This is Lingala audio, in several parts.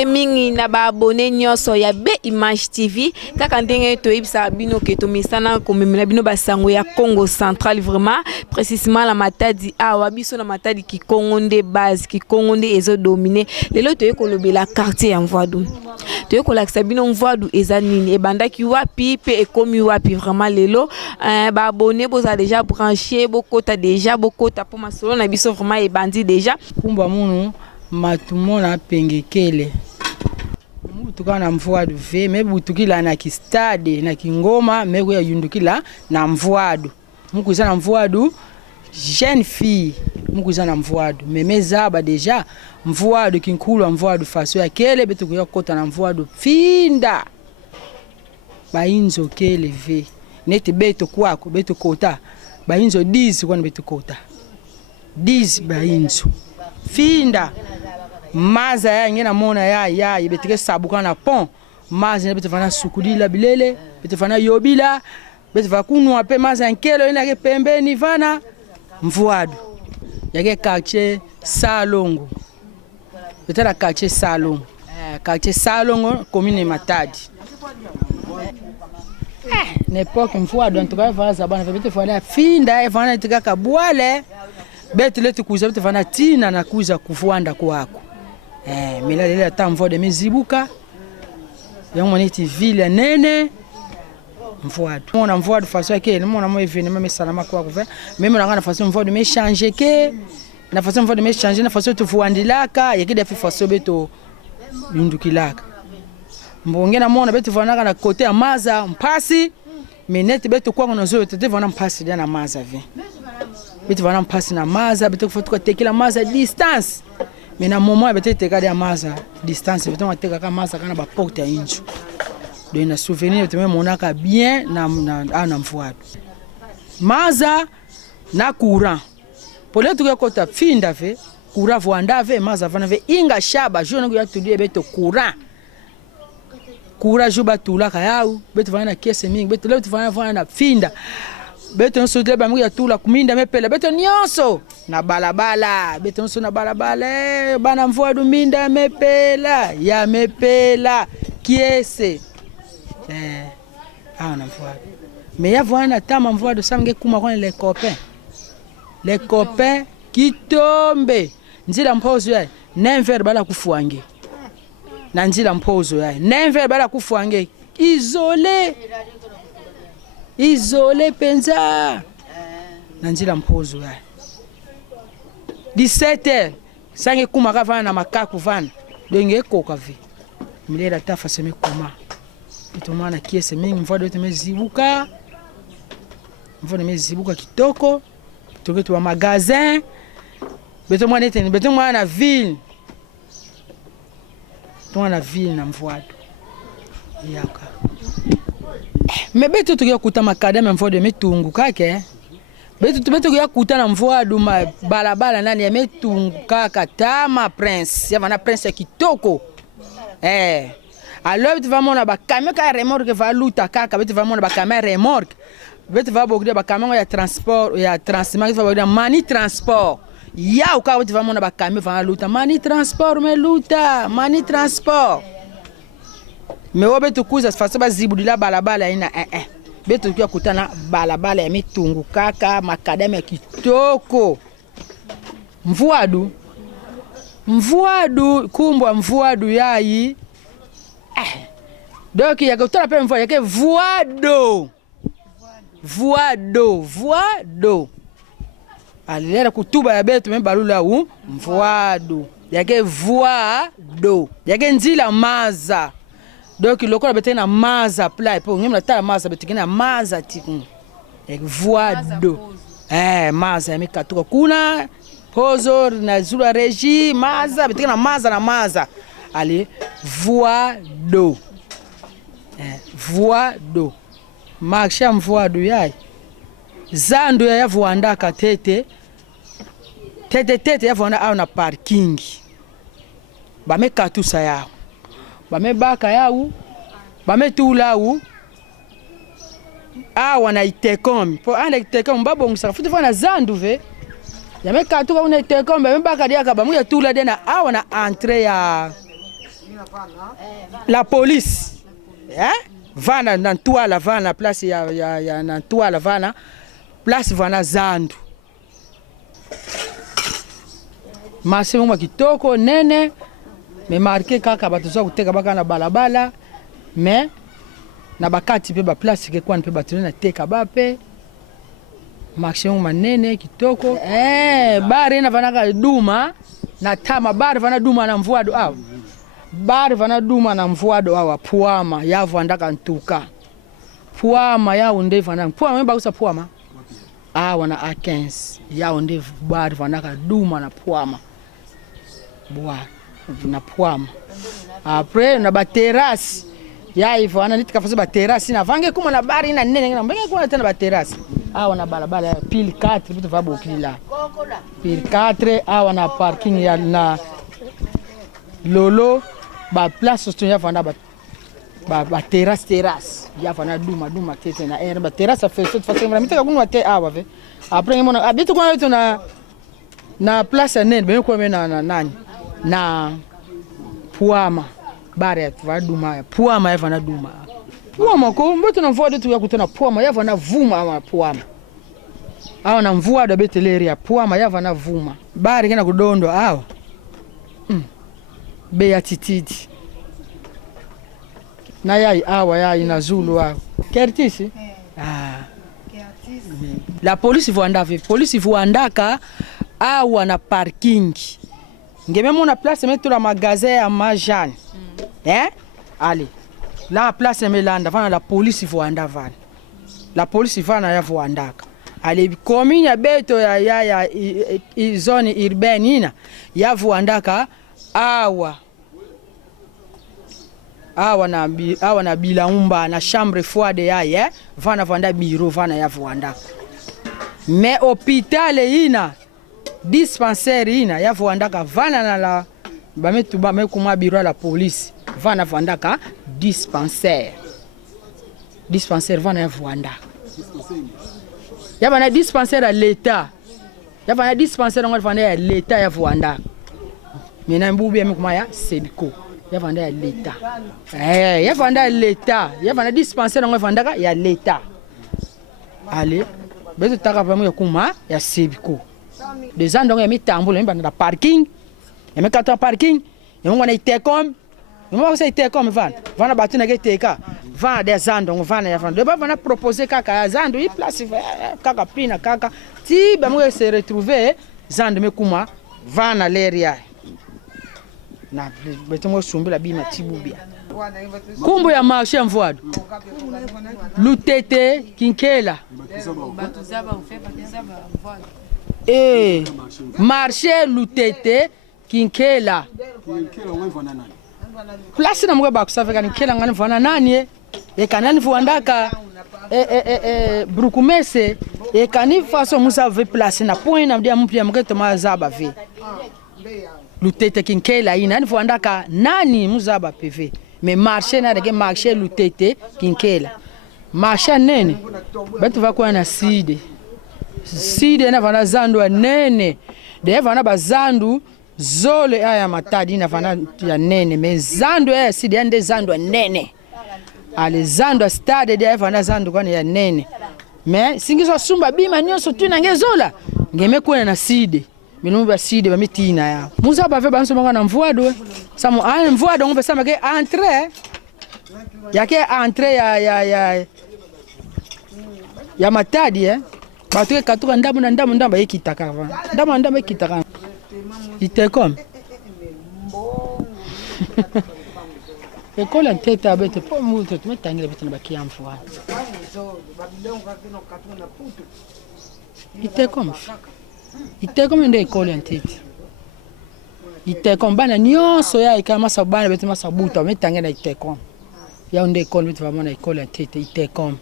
Fete mingi na ba abonné nyoso ya Be Image TV kaka ndenge toyebisa bino ke tomisana komemela bino basango ya Congo Central vraiment précisément la Matadi awa biso na Matadi ki Congo nde base ki Congo nde ezo dominer lelo toye kolobela quartier ya Mvoadu toye kolakisa bino Mvoadu eza nini ebandaki wapi pe ekomi wapi vraiment lelo ba abonné boza déjà branché bokota déjà bokota pour masolo na biso vraiment ebandi déjà kumba munu matumona pengekele mutuka na Mvoadu ve me butukila na ki stade na kingoma me ya yundukila na Mvoadu mukuza na Mvoadu jeune fille mukuza na Mvoadu memezaba déjà Mvoadu kinkulu Mvoadu faso ya kele betukuya kota na Mvoadu finda bainzo kele ve nete beto kwako beto kota bainzo 10 kwa beto kota 10 bainzo finda maza ya ngena mona ya betike sabuka na pont maza ne betovana sukudila bilele betovana yobila betova kunwa pe maza nkelo ina ke pembeni vana Mvoadu yake quartier Salongo betala quartier Salongo commune Matadi n'époque Mvoadu en tout cas vana zabana betovana finda vana tika kabwale betele tukuza betovana tina na kuza kuvuanda kwako mila lele ta Mvoadu mezibuka yango neti ville nene Mvoadu mona Mvoadu façon ke mona mo événement mesalama kwa kuva même na ngana façon Mvoadu me changer ke na façon Mvoadu me changer na façon tuvuandilaka yake defi façon beto yundukilaka mbongena mona beto vanaka na côté ya maza mpasi minete beto kwa ngono zo tete vana mpasi dia na maza ve beto vana mpasi na maza beto kufutuka tekila maza distance mena moment beto tekada ya maza distance beto mateka ka maza kana ba porte ya inju do ina souvenir beto monaka bien na Mvoadu maza na courant pole tuke kota finda ve courant voanda ve maza vana ve inga shaba jona ku ya tudie beto courant juba tula kayau beto vana kese mingi beto leo vana na finda beto nso teba mungu ya tula kuminda mepela beto nyonso na balabala beto nso na balabala bana Mvoadu minda mepela ya mepela kiese na Mvoadu mais ya vana tama Mvoadu sange kuma kwa les copains qui tombent nzila mpozo ya nenver bala kufuange na nzila mpozo ya nenver bala kufuange isolé penza na nzila mpozo ya 17h sange kuma kavana na makaku vana denge koka vi milera tafa seme kuma itomana kiese mingi Mvoadu temezibuka Mvoadu mezibuka kitoko toketu wa magasin beto mwana na ville na ville na Mvoadu yaka me beto tukia kuta makadame Mvoadu metungu kake beto ya kuta na Mvoadu ma balabala nani ya metungu kaka tama prince ya vana prince ya kitoko alors beto va mona ba camion ka remorque va luta kaka beto va mona ba camion remorque beto va bogde ba camion ya transport ya transiment va bogde mani transport ya uka beto va mona ba camion va luta mani transport me beto kuza fasa ba zibudila balabala ina beto kia kutana balabala ya mitungu kaka makadame ya kitoko Mvoadu kumbwa Mvoadu yayi donc ya kutana pe Mvoadu yake Voado alilera kutuba ya beto mebalula Mvoadu yake Voado yake nzila maza donc lokola betena maza pla po ngimla ta maza betikena maza tiku Voado maza yamekatuka kuna pozo na zula regi maza betikena maza na maza ali Voado maksha Mvoadu yai zando ya voandaka tete ya voanda au na parking bamekatusa yao bamebaka yao bametula wana itekom po ana itekom babongisa futi fana zandu ve yamekatuka una itekom bamebaka dia ka bamu ya tula dena wana entrée ya la police vana na toile vana place ya na toile vana place vana zandu masimu mwa kitoko nene me marqué kaka batuza kuteka baka na balabala me na bakati pe ba place ke kwani pe batuna na teka bape maximum manene kitoko bare na vana duma na tama bare vana duma na mvuado au bare vana duma na mvuado awa puama yavu andaka ntuka puama ya unde vana puama mba kusa puama wana A15 ya unde bare vana duma na puama bwa na puama après na ba terrasse ya hivyo ana nitika fasi ba terrasse na vange kuma na bari na nene na mbenge kuna tena ba terrasse wana balabala ya pile 4 vitu vabo kila pile 4 wana parking ya na lolo ba place sto ya vanda ba terrasse ya vana duma tete na ba terrasse fait cette façon mimi mitaka kunwa te ve après ngona abitu kuna vitu na place ya nene benge kwa na nani na puama bare va duma puama yava na duma puama ko mboto na mvua tu ya kutana puama yava na vuma ama puama au na mvua da beteleria puama yava na vuma bare kena kudondo au be ya tititi na yai awa yai na zulu au kertisi la police voandaka awa na parking ngeme mona place metto la magasin ya Majane allez la place melanda vana la police voanda vana la police vana ya voandaka allez commune ya beto ya zone urbaine ina ya voandaka awa na bilaumba na chambre froide ya vana vanda bureau vana ya voandaka mais hôpital ina dispensaire ina ya voandaka vana na la bametu bamekuma bureau la police vana voandaka dispensaire vana ya voandaka ya bana dispensaire à l'état ya bana dispensaire ngol vana ya l'état ya voandaka mina mbubi ya mekuma ya Sebiko ya vanda ya l'état ya vanda ya l'état ya bana dispensaire ngol voandaka ya l'état allez beto taka pamoja ya kuma ya Sebiko des gens donc mitambulo mba na parking emekata parking emongo na itekom emongo sa itekom vana batuna ke teka vana des gens donc vana ya vana de ba vana proposer kaka ya zando i place kaka pina kaka ti ba mo se retrouver zando mekuma vana leria na beto mo sumbila bima tibubia kumbu ya marché mvoado lutete kinkela marché lutete kinkela place na mwe bakusafika kinkela ngani vana nani kanani vuandaka brukumese kani faso musa ve place na point na dia mpya mketo mazaba ve lutete kinkela ina nani vuandaka nani muzaba pv mais marché na de marché lutete kinkela marché nene betu va kwa na side na vana zandu nene de vana bazandu zole aya matadi na vana ya nene me zandu side ande zandu nene ale zandu stade de vana zandu kwa ya nene me singizo sumba bima nyonso tu na ngezola ngeme kwa na side minumba side ba mitina ya muza ba ve banso manga na mvuado samu mvuado ngombe sama ke entrée yake entrée ya matadi batuke katuka ndamu na ndamu ekitaka ndamu ekitaka itekom école nteta bete po muto tumetangile bete na bakia mfwa itekom nde école nteta itekom bana nyonso ya ikama sabana bete masabuta metangile na itekom ya nde école bete vraiment na école nteta itekom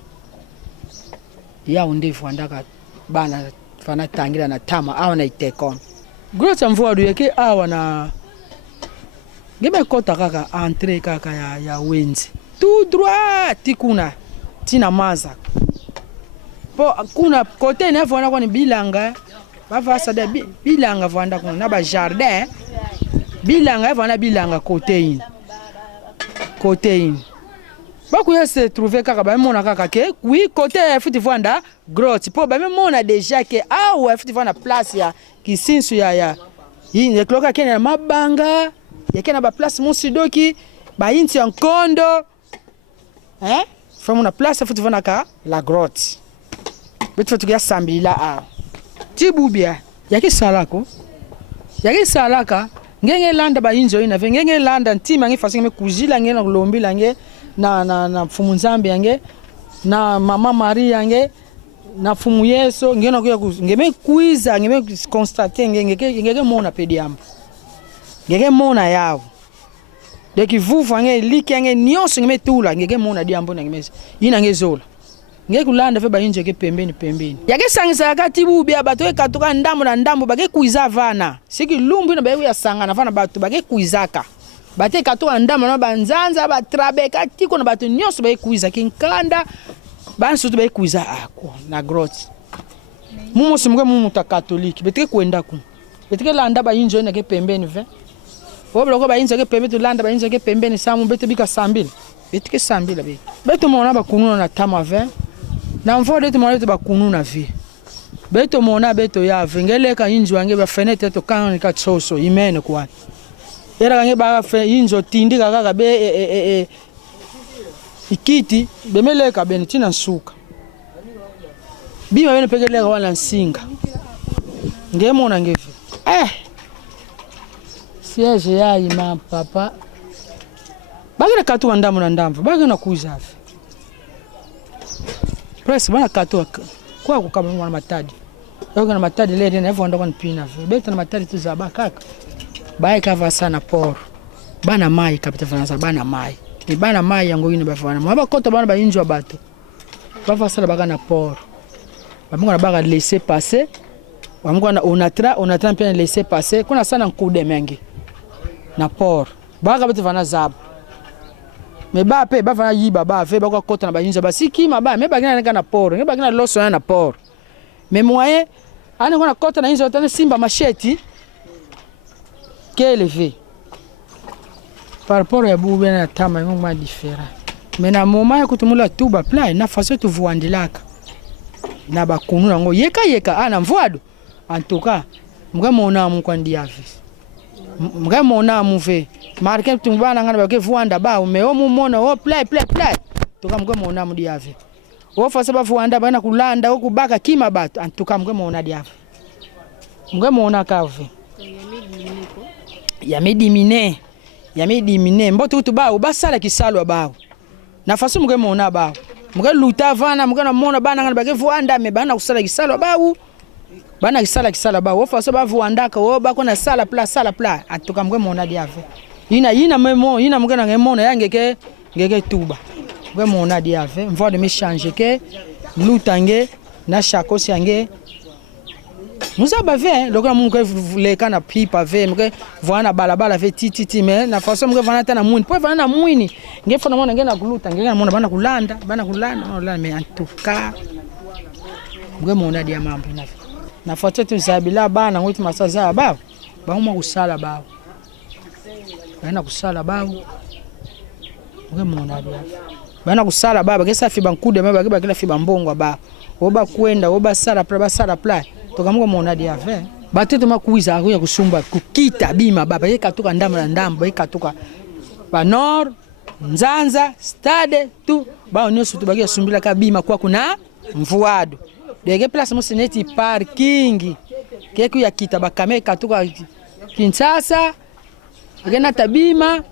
ya nde voandaka bana fana tangira na tama awa na itekom grossa mvoado yake awa na ngebe kota kaka entrée kaka ya wenzi tout droit tikuna tina maza po kuna côté ne vona kwa ni bilanga bava sada bilanga vanda kuna na ba jardin bilanga vona bilanga côté in côté ini bakuya se trouver kaka ba mona kaka ke oui côté futi vanda grotte po ba mona déjà ke awa futi vanda place ya kisinsu ya yini kloka kena mabanga ya kena ba place musidoki ba inti nkondo famuna place futi vanda ka la grotte betu tukia sambila a tibubia yaki salako yaki salaka ngenge landa ba injo ina ngenge landa ntima ngi fasinga me kuzila nge na lombi lange na fumu nzambe yange na mama Maria yange na fumu Yesu ngena kuya ngeme kuiza ngeme constater ngeke mona pediamba ngeke mona yao deki vuvu nge liki nge nyonso ngeme tula ngeke mona diambo na ngeme ina ngezola ngeke kulanda fe ba injo ke pembeni yake sangisa kati bubi abato ekatuka ndambo na ndambo bage kuiza vana siki lumbu na bayo ya sangana vana bato bage kuizaka bate katuka ndambo na banzanza batrabeka tiko na bato nyonso bage kuiza kinkanda banso to bage kuiza ako na grotte mumo simwe mumu ta katoliki betike kwenda ku betike landa ba injo na ke pembeni ve oblo ko ba injo ke pembeni to landa ba injo ke pembeni samu bete bika sambila betike sambila be beto mona ba kununa na tama ve na mfo de tumone to bakununa vi beto mona beto ya vengele ka injo wange ba fenete to kan ka tsoso imene kwa era kange ba fe injo tindika kaka be ikiti bemeleka benitina nsuka bima bene pegeleka wala nsinga ngemona ngevi siege ya ima papa bagina katu ndamu na ndamvu bagina kuizavi press bana katu kwa kukaba mwana matadi yoga na matadi lede na evonda kwa pina beta na matadi tuzaba kaka bae kava sana poro bana mai kapita fanasa bana mai ni bana mai yango yini bafana mwaba kota bana ba injo bato bava sala bagana poro bamunga na baga laisser passer bamunga na onatra pia laisser passer kuna sana nkude mengi na poro baga bita fana zaba me ba pe ba fana yiba ba fe ba kwa kota na ba injo ba sikima ba me bagina na poro me bagina loso na poro me moye ana kuna kota na injo tana simba macheti élevé par rapport à boubé na tama ngoma différent mais na moment ya kutumula tuba pla na façon tu voandilaka na bakunu ngo yeka ana mvoado en tout cas mga mona mu kwandi yavi mga mona mu ve marque tumbana ngana ba ke voanda ba me o mu mona o play to ka mga mona mu diavi o façon ba voanda ba na kulanda o kubaka kima bato en tout cas mga mona diavi mga mona kave ya medimine mboto tu ba basala kisalo ba na façon muge mona ba muge luta vana muge na mona bana ngana bage voanda me bana kusala kisalo ba bana kisala ba wo façon ba voanda ka wo ba kona sala pla atoka muge mona diave ina memo ina muge na ngemona yange ke ngeke tuba muge mona diave mvo de me changer ke lutange na chakosi yange muza bave lokana mungu leka na pipa ve muke voana balabala ve titi me na façon muke vana tana mwini po vana na mwini ngefona mona ngena kuluta ngena mona bana kulanda me en tout cas muke mona dia mambo na façon tu zabila bana ngoti masaza ba huma kusala ba bana kusala ba muke mona dia bana kusala ba bagesa fiba nkude me bageba kila fiba mbongo ba oba kwenda oba sala pla tokamuka mona dia ve bateto makuiza akuya kusumba kukita bima baba yekatoka ndamba na ndamba yekatoka ba nord nzanza stade tu ba onyoso tubagia sumbila ka bima kwa kuna mvuado dege place mosineti parking keku ya kita bakame katoka Kinshasa agena tabima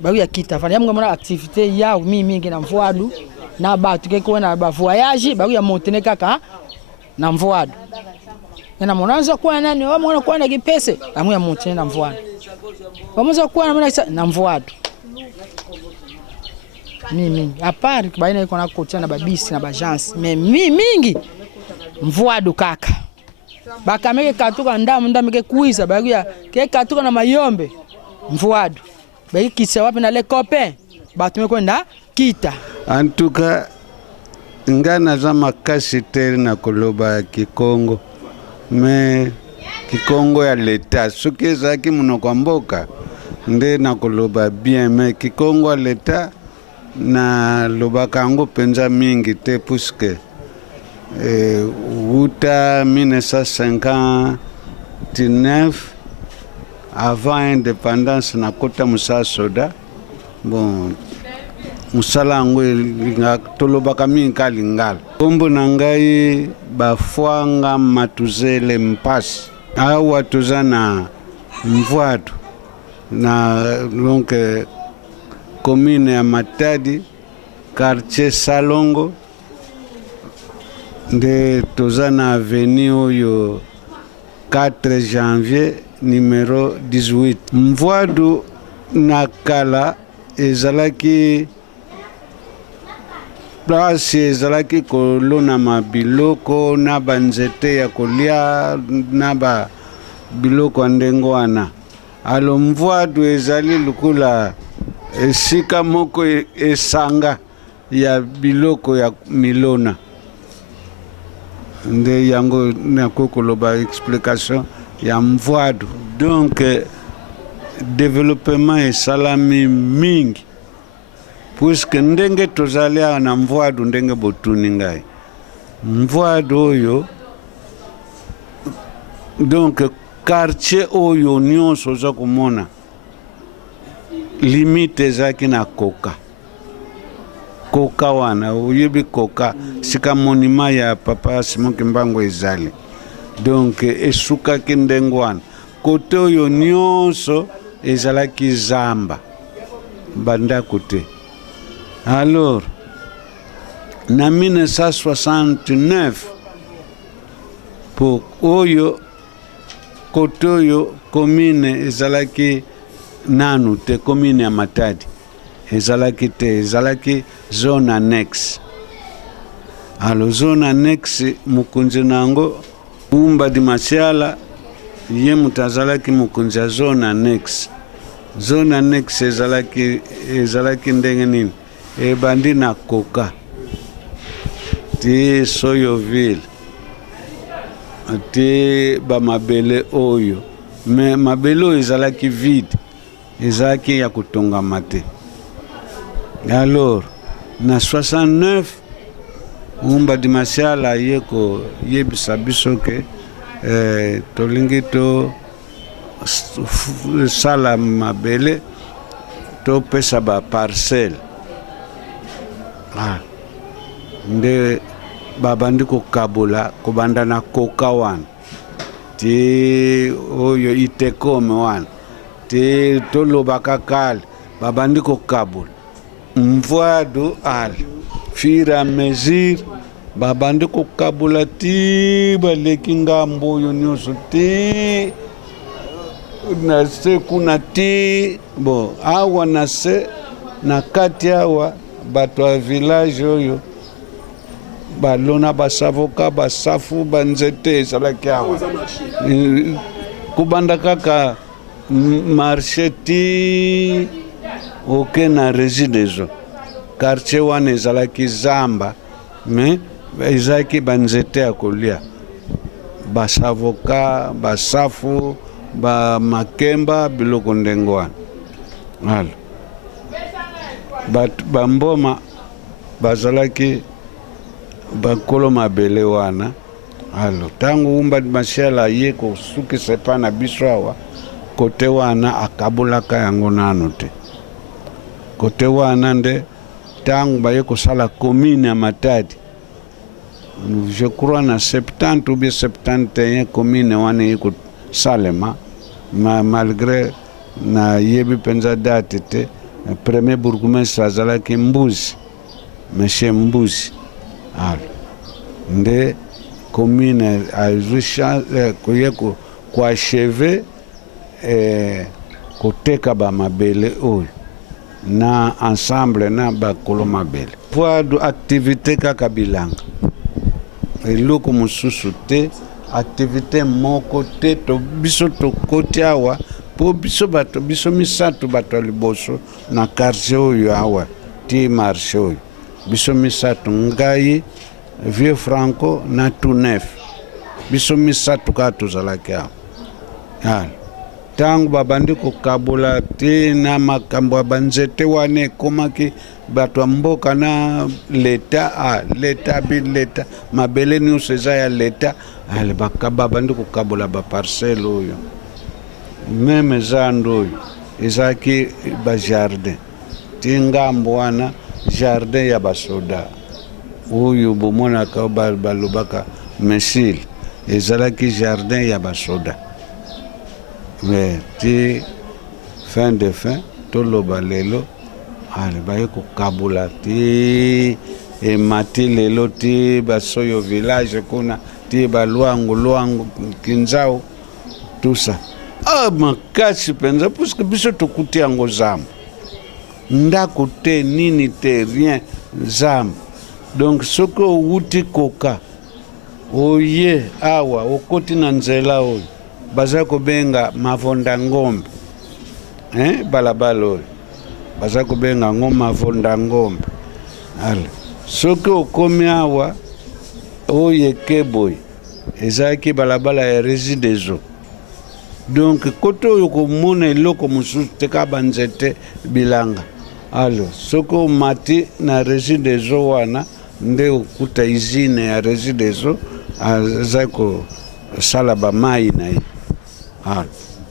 ba ya kita fanya mngomona activité ya mimi ngina mvuado na batu keko na ba voyage ba ya montene kaka na mvuado na mwananza kwa nani wao mwana kwa na kipese amu ya montene na mvuado wamoza kwa na mvuado mimi apart baina iko na kocha na babisi na bajance mais mingi mvuado kaka bakameke katuka ndameke kuiza baguya ke katuka na mayombe mvuado baki kitsa wapi na le copain batume kwenda kita en tout cas ngana za makasi teri na koloba Kikongo me Kikongo ya leta suki zaki muno kwa mboka nde nakoloba bien mais kikongo leta na lobaka yango mpenza mingi te puisque wuta 1959 avant indépendance nakota mosala soda bon mosala yango tolobaka mingi ka lingala. Nkombo na ngai bafwanga matuzele mpasi awa toza na Mvwadu na donc commune ya Matadi quartier Salongo nde toza na avenue oyo 4 janvier numéro 18. Mvwadu na kala ezalaki place ezalaki kolona biloko na banzete ya kolia na biloko ndenge wana. Alo Mvwadu ezali lukula esika moko esanga ya biloko ya milona nde yango nakokoloba explication ya Mvwadu. Donc développement esalami mingi puisque ndenge tozali na Mvwadu ndenge botuni ngai Mvwadu oyo donc quartier oyo nyonso oza komona limite ezalaki na koka wana oyebi koka sika monima ya papa Simon Kimbangu ezali donc esukaki ndenge wana kote oyo nyonso ezalaki zamba bandako te. Alors na 1969 pour oyo kote oyo commune ezalaki nanu te, commune ya Matadi ezalaki te, ezalaki zone annexe. Alors zone annexe mukunzi nango Bumba di Masiala ye mutazalaki mukunzi ya zone annexe. Zone annexe ezalaki ndenge nini ebandi na koka ti Soyoville ti bamabele oyo mais mabele oyo ezalaki vide, ezalaki ya kotongama te. Alors na 69 Bumba di Masiala ye ko yebisa biso ke tolingi to sala mabele to pesa ba parcelle nde babandi kokabula kobanda na koka wana ti oyo itekome wana ti tolobaka kale babandi kokabula. Mvwadu ali fur et à mesure babandi kokabula ti baleki ngambo oyo nyonso ti na se kuna ti bon awa na se na kati awa bato ya village oyo balona basavoka basafu banzete ezalaki awa kubanda kaka marché ti oke na résidezo quartier wana ezalaki zamba mais ezalaki banzete ya kolia basavoka basafu ba makemba biloko ndenge wana. Alo bamboma bazalaki bakolo mabele wana. Alo tangu Bumba di Masiala ye kosukisa epa na biso awa kote wana akabulaka yango nano te. Kote wana nde tangu baye kosala commune ya Matadi, je crois na 70 ou bien 71 commune wana ye kosalema malgré na yebi penza date te. Premier bourgmestre azalaki Mbuzi, Monsieur Mbuzi. Alors nde commune azusha koye koacheve koteka ba mabele oyo na ensemble na bakolo mabele. Mvwadu activité kaka bilanga eloko mosusu te, activité moko te. To biso tokoti awa po biso misato bato ya liboso na quartier oyo awa ti marché oyo biso misato ngai Vieux Franco na tout neuf biso misato ka tozalaki awa. tangu babandi kukabula ti na makambo ya banzete wana ekomaki bato ya mboka na leta leta bin leta mabele nyonso eza ya leta ale babandi kukabula baparcele oyo meme zando oyo ezalaki bajardin ti ngambo wana jardin ya basoda oyo bomonaka balobaka mesile ezalaki jardin ya basoda mais ti fin de fin toloba lelo ale baye kokabula ti emati lelo ti basoyo village kuna ti balwangu kinzao tout ça makasi mpenza puisque biso tokuti yango zamba ndako te nini te rien zamba donc soki owuti koka oye awa okoti na nzela oyo baza kobenga mavonda ngombe balabala oyo baza kobenga ngo mavonda ngombe ale soki okomi awa oyo ekeboye ezalaki balabala ya Régideso donc koto oyo komona eloko mosusu te ka banzete bilanga alo soki omati na Régideso wana nde okuta izine ya Régideso aza kosala bamai na ye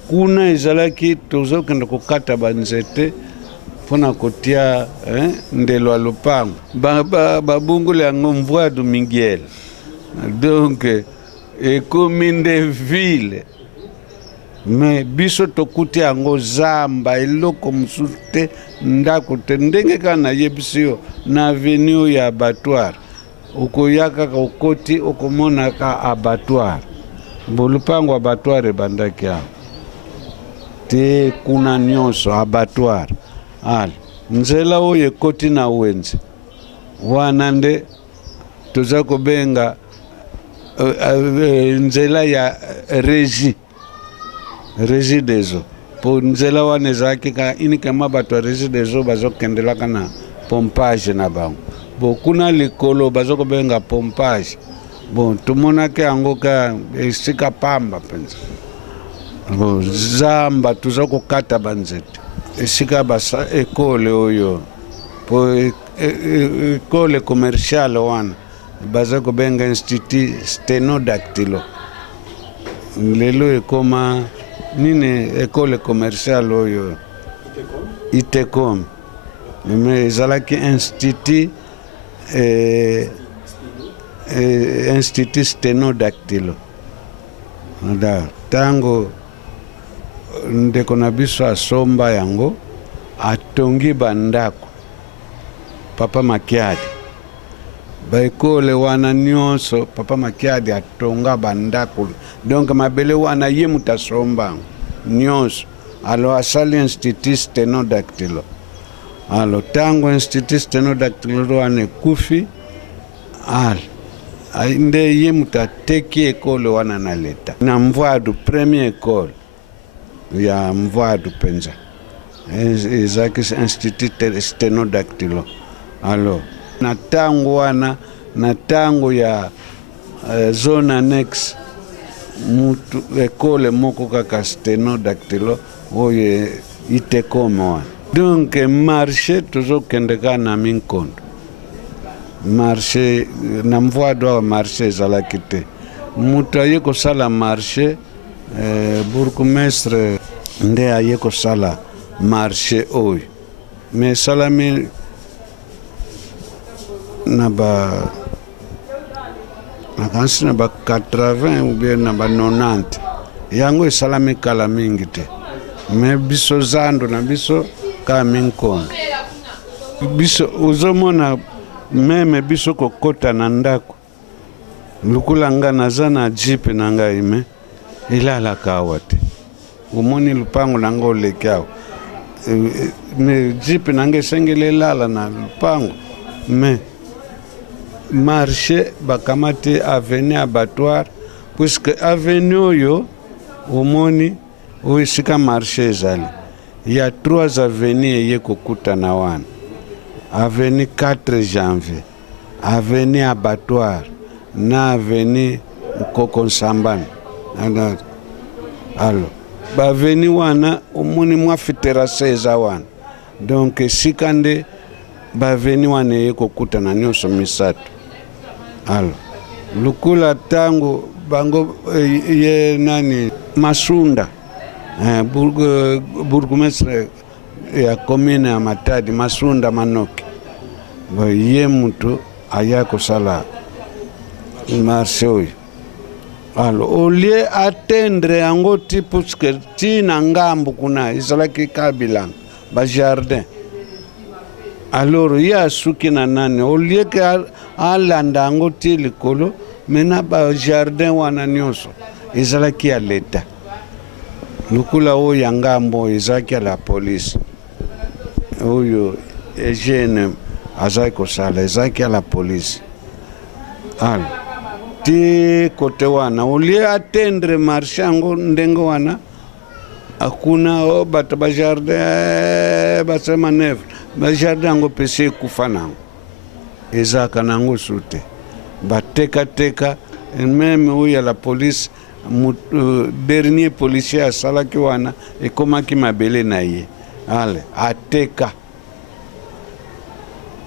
kuna ezalaki tozokende kokata banzete mpona kotia ndelo ya lopango babungula yango Mvoa du Miguel donc ekomi nde ville mais biso tokuti yango zamba eloko mosusu te ndako te ndenge kaka nayebisi yo na avenue ya abattoir okoya kaka okoti okomonaka abattoir bolupango abattoir ebandaki awo te kuna nyonso abattoir ale nzela oyo ekoti na wenze wana nde toza kobenga nzela ya Régideso po nzela wana ezalaki ka unikema bato ya Régideso bazokendelaka na pompage na bango bo kuna likolo bazokobenga pompage bon tomonaki yango ka esika pamba mpenza bo zamba toza kokata banzete esika basa ekole oyo po ekole commercial wana baza kobenga institut stenodactylo lelo ekoma nini ekole commercial oyo Itecom mais ezalaki institut stenodactylo tango ndeko na biso asomba yango atongi bandako Papa Makiadi baekole wana nyonso Papa Makiadi atonga bandako donc mabele wana ye mutasomba nyonso alo asali institut stenodactylo alo tango institut stenodactylo wana ekufi nde ye mutateki ekole wana na leta na Mvoadu premier école ya Mvoadu penza ezaki institut stenodactylo alo na tango wana na tango ya zone annexe mutu ekole moko kaka stenodactylo oyo Itecom wana donc marché tozokende ka na Minkondo marché na Mvoadu awa marché ezalaki te mutu aye kosala marché bourgmestre nde aye kosala marché oyo mais esalami nakanisi na ba 80 ou bien na ba 90 yango esalami kala mingi te mais biso zando na biso ka Minkondo biso ozomona meme biso kokota na ndako lukula nga naza na jipe na ngai me elalaka awa te omoni lupango na nga oleki awa me jipe na nga esengeli elala na lupango me marché bakamati avenue abattoir puisque avenue oyo omoni oyo esika marché ezali ya 3 avenue eye kokutana wana avenue 4 janvier avenue abattoir na avenue Nkoko Nsambani alo baveni wana omoni mwa fiterase eza wana donc esika nde baveni wana eye kokutana nyonso misato. Alors lukula tango bango ye nani Masunda bourgmestre ya commune ya Matadi Masunda Manoki ye mutu aya kosala marché oyo. Alors au lieu atteindre yango ti puisque ti na ngambu kuna ezalaki kabilanga ba jardin, alors ye asuki na nani au lieu ke alanda yango ti likolo mena ba jardin wana nyonso ezalaki ya leta. Lukula oyo ya ngambo ezalaki ya la police oyo Eugene azali kosala ezalaki ya la police. Alors ti kote wana au lieu atteindre marché yango ndenge wana akuna bato ba jardin basema neve ba jardin yango pese ekufa nango ezaka nango sute bateka même oyo ya la police dernier policier asalaki wana ekomaki mabele na ye ale ateka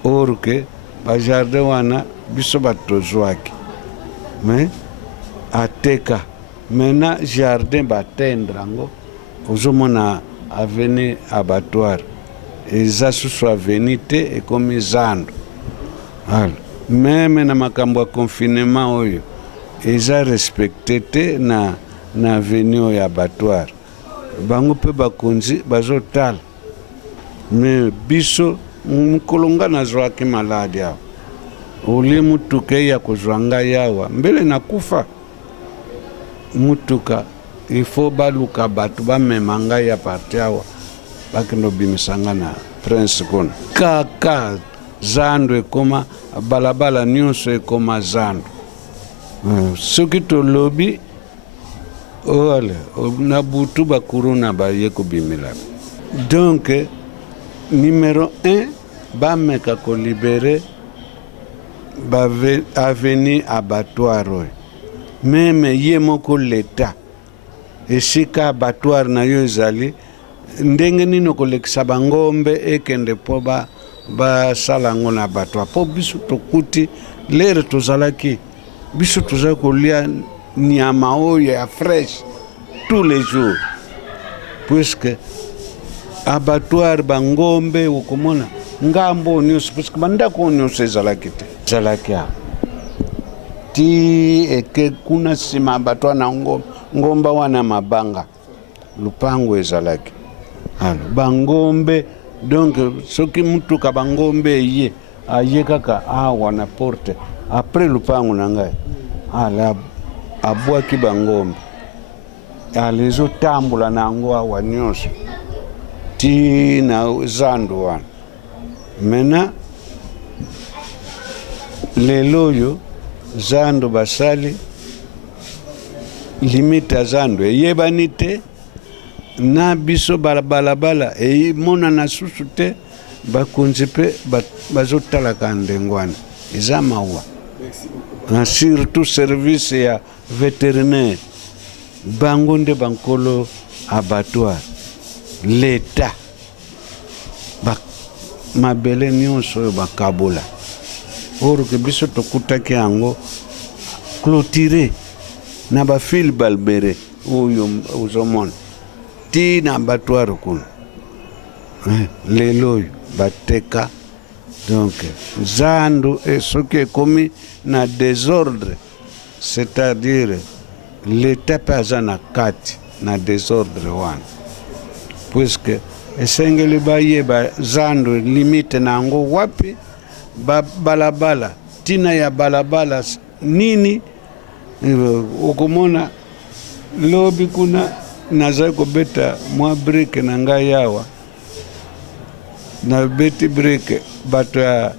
orke ba jardin wana biso batozwaki mais ateka mena jardin batendre yango ozomona avenue abattoir eza susu avenue te ekomi zando. Alors meme na makambo ya confinement oyo eza respecté te na avenue ya abattoir bango mpe bakonzi bazotala me biso mkolonga nazwaki maladi awa olie mutuka ya kozwa ngai awa mbele nakufa mutuka ifo baluka bato bamema ngai ya parti awa bakendo bimisanga na prince kuna kaka zando ekoma balabala nyonso ekoma zando. Soki tolobi ole na butu bakuruna baye kobimela. Donc numéro 1 bameka kolibere avenue abattoir oyo meme ye moko leta esika abattoir na yo ezali ndenge nini okolekisa bangombe ekende po basala yango na abattoir po biso tokuti lere tozalaki biso tozali kolia nyama oyo ya fresh tous les jours puisque abattoir bangombe okomona ngambo nyonso puisque bandako nyonso ezalaki te ezalaki awa ti eke kuna nsima abattoir na ngomba wana mabanga lupango ezalaki. Alors bangombe donc soki mutuka bangombe eye aye kaka awa na porte après lupango na ngai ala abwaki bangombe ala ezotambula nango awa nyonso ti na zando wana. Mena lelo oyo zando basali limite ya zando eyebani te na biso balabala emonana susu te bakonzi mpe bazotalaka ndenge wana eza mawa. Surtout service ya vétérinaire bango nde bankolo abattoir leta mabele nyonso oyo bakabola oroke biso tokutaki yango clôturé na bafile balbere oyo ozomona ti na abattoir kuna lelo oyo bateka. Donc zando soki ekomi na désordre c'est-à-dire l'état mpe aza na kati na désordre wana puisque esengeli bayeba zando limite na yango wapi balabala tina ya balabala nini okomona lobi kuna nazali kobeta mwa brike na ngai awa na beti brike bato ya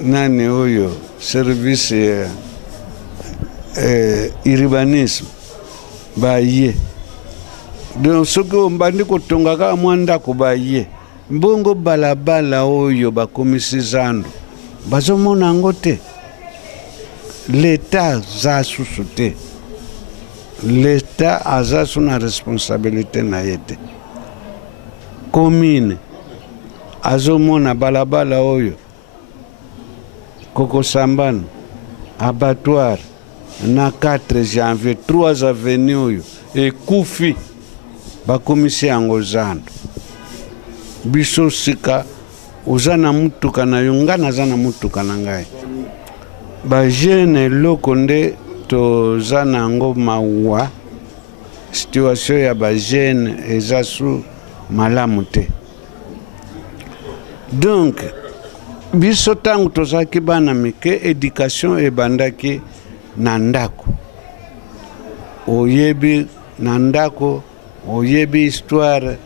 nani oyo service urbanisme baye donc soki ombandi kotonga kaka mwa ndako baye mbongo balabala oyo bakomisi zando bazomona yango te leta za susu te. l'État a une responsabilité na yete. Commune azomona balabala oyo Kokosambano abattoir na 4 janvier 3 avenue oyo ekufi bakomisi yango zando. Biso sika oza na mutuka na yo nga naza na mutuka na ngai. Bajene eloko nde toza na yango mawa. Situation ya bajene eza su malamu te. Donc biso tango tozalaki bana mike éducation ebandaki na ndako. Oyebi na ndako, oyebi histoire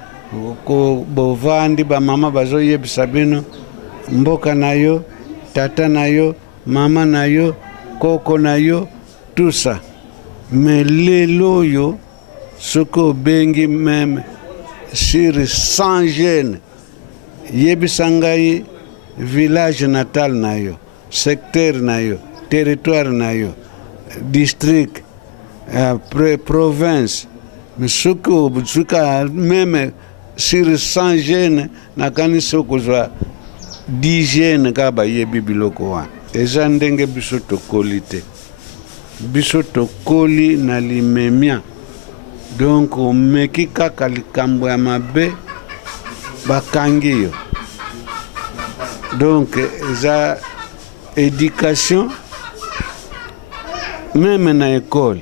ko bovandi ba mama bazoyebisa bino mboka na yo, tata na yo, mama na yo, koko na yo, tout ça. Mais lelo yo soko bengi même sur 100 jeunes yebisa ngai village natal na yo, secteur na yo, territoire na yo, district, province, mais soko même sur 100 jeunes nakani soko zwa 10 jeunes kaba yebi biloko wana. Eza ndenge biso tokoli te. Biso tokoli na limemia. Donc omeki kaka likambo ya mabe bakangi yo. Donc eza éducation même na école.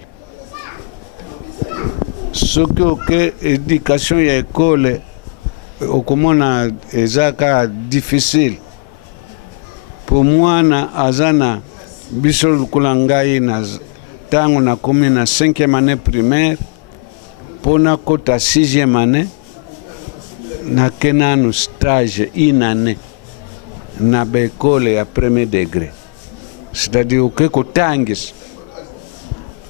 Soki oke éducation ya école okomona eza ka difficile. Pour mwana azana biso lukula ngai na tango na komi na 5e année primaire pona kota 6e année na kenanu stage une année na bekole ya premier degré. C'est-à-dire que kotangisi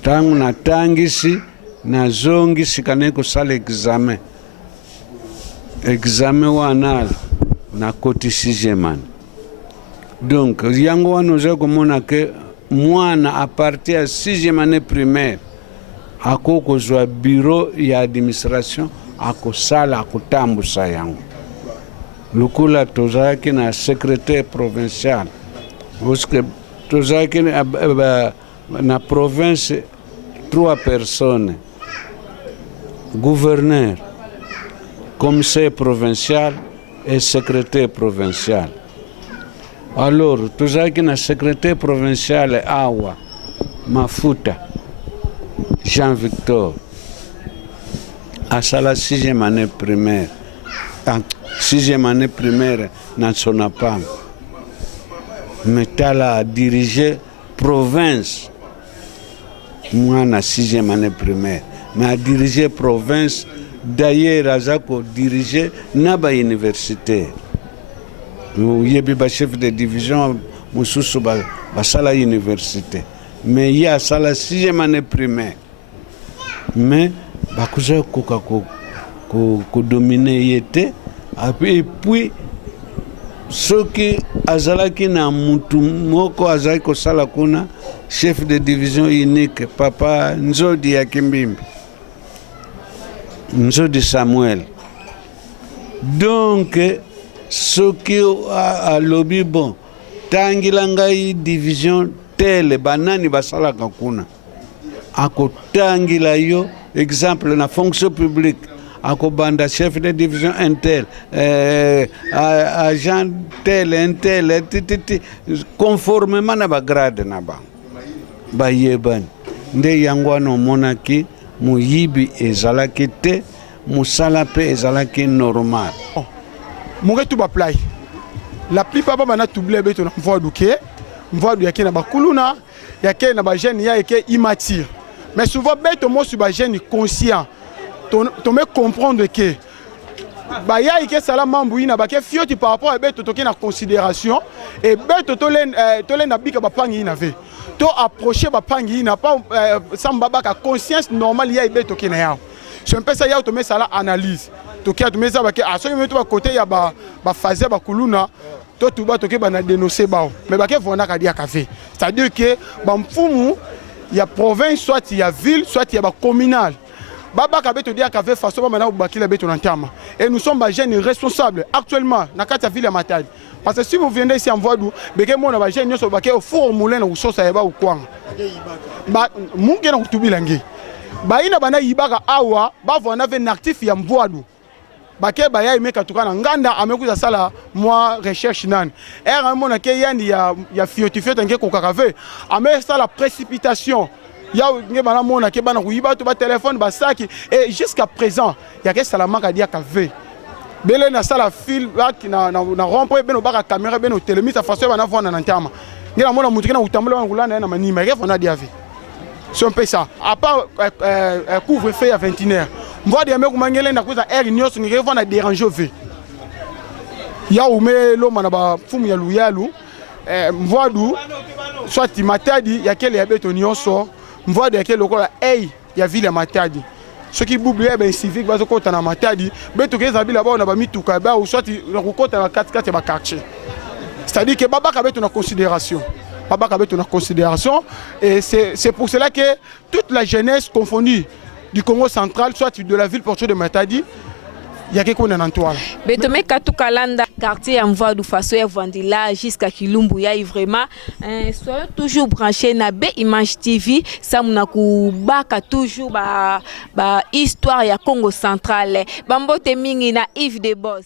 tango na tangisi na zongi sikane kusala examen wana na koti 6e année. Donc yango wana oza komona ke mwana a partir ya 6e année primaire akokozwa bureau ya administration akosala akotambusa yango. Lukula tozalaki na secrétaire provincial parce que tozalaki na province 3 personnes: gouverneur, commissaire provincial et secrétaire provincial. Alors tozalaki na secrétaire provincial awa Mafuta Jean Victor asala 6e année primaire. 6e année primaire na Sonapam. Metala a dirigé province. Moi na 6e année primaire. Mais a dirigé province. D'ailleurs azako dirigé na ba université. Yebi ba chef de division mususu ba sala université. Mais il y a sala 6e année primaire. Mais bakuza koka ko dominer yete. Et puis soki azalaki na mutu moko azalaki kosala kuna chef de division unique papa Nzodi ya Kimbimbi, Nzodi Samuel. Donc soki alobi bon tangila ngai division tele banani basalaka kuna akotangila yo exemple na fonction publique akobanda chef de division intel agent tel intel conformément na bagrade na bango bayebani nde yango wana omonaki moyibi ezalaki te mosala mpe ezalaki normal. Monge tu baplay la plupart ba bana tuble beto na mvodu yake na bakuluna yake na ba jeune yake immature, mais souvent beto mo su ba jeune conscient to me comprendre que ba ya ike sala mambu ina ba ke fioti par rapport à beto to ke na considération et beto to len na bika ba pangi ina ve to approcher ba pangi ina pas samba ba ka conscience normale ya beto ke na ya. C'est un peu ça ya to me sala analyse to ke to me za ba ke aso me to ba côté ya ba fazer ba kuluna to tuba to ke ba na dénoncer ba mais ba ke vona ka dia café, c'est-à-dire que ba mfumu il y a province, soit il y a ville, soit il y a communal. Baba Kabeto dit qu'avait façon maintenant Bakila Beto Nantama. Et nous sommes des jeunes responsables actuellement dans la ville de Matadi. Parce que si vous venez ici en Voadou, beke mo na jeunes nyonso bake au four moulin na usosa yeba ukwanga. Ba munge na kutubilangi. Ba ina bana yibaka awa ba vona ve actif ya Voadou. Bake ba ya imeka tukana nganda amekuza sala moi recherche nan. Era mona ke yani ya fiotifio tanke ko kakave. Ame sala précipitation. Il y a des téléphones, et jusqu'à présent, il y a des salamans qui disent qu'il y a des fil qui ont rempli la caméra, des télémis, ça fait un enfant dans un terme. Il y a des gens qui ont c'est un peu ça. À part couvre-feu à 21h, on voit des gens qui ont dérangé. Il y a des gens qui ont soit Matadi, il y a des gens qui ont mvoa de quel local hey ya ville ya Matadi ceux qui boublent ben civique bazo kota na Matadi beto ke zabi là-bas on a ba mituka ba ou soit na kota na 4 ba quartier c'est-à-dire que baba ka beto na considération et c'est pour cela que toute la jeunesse confondue du Congo central soit de la ville portuaire de Matadi il y a quelque chose en toile. Betome Katukalanda, quartier en voie de façon à Vandila jusqu'à Kilumbuya, vraiment. Soyez toujours branchés na B Image TV. Ça m'a baka toujours ba histoire ya Congo central. Bambo Temingi na Yves de Boss.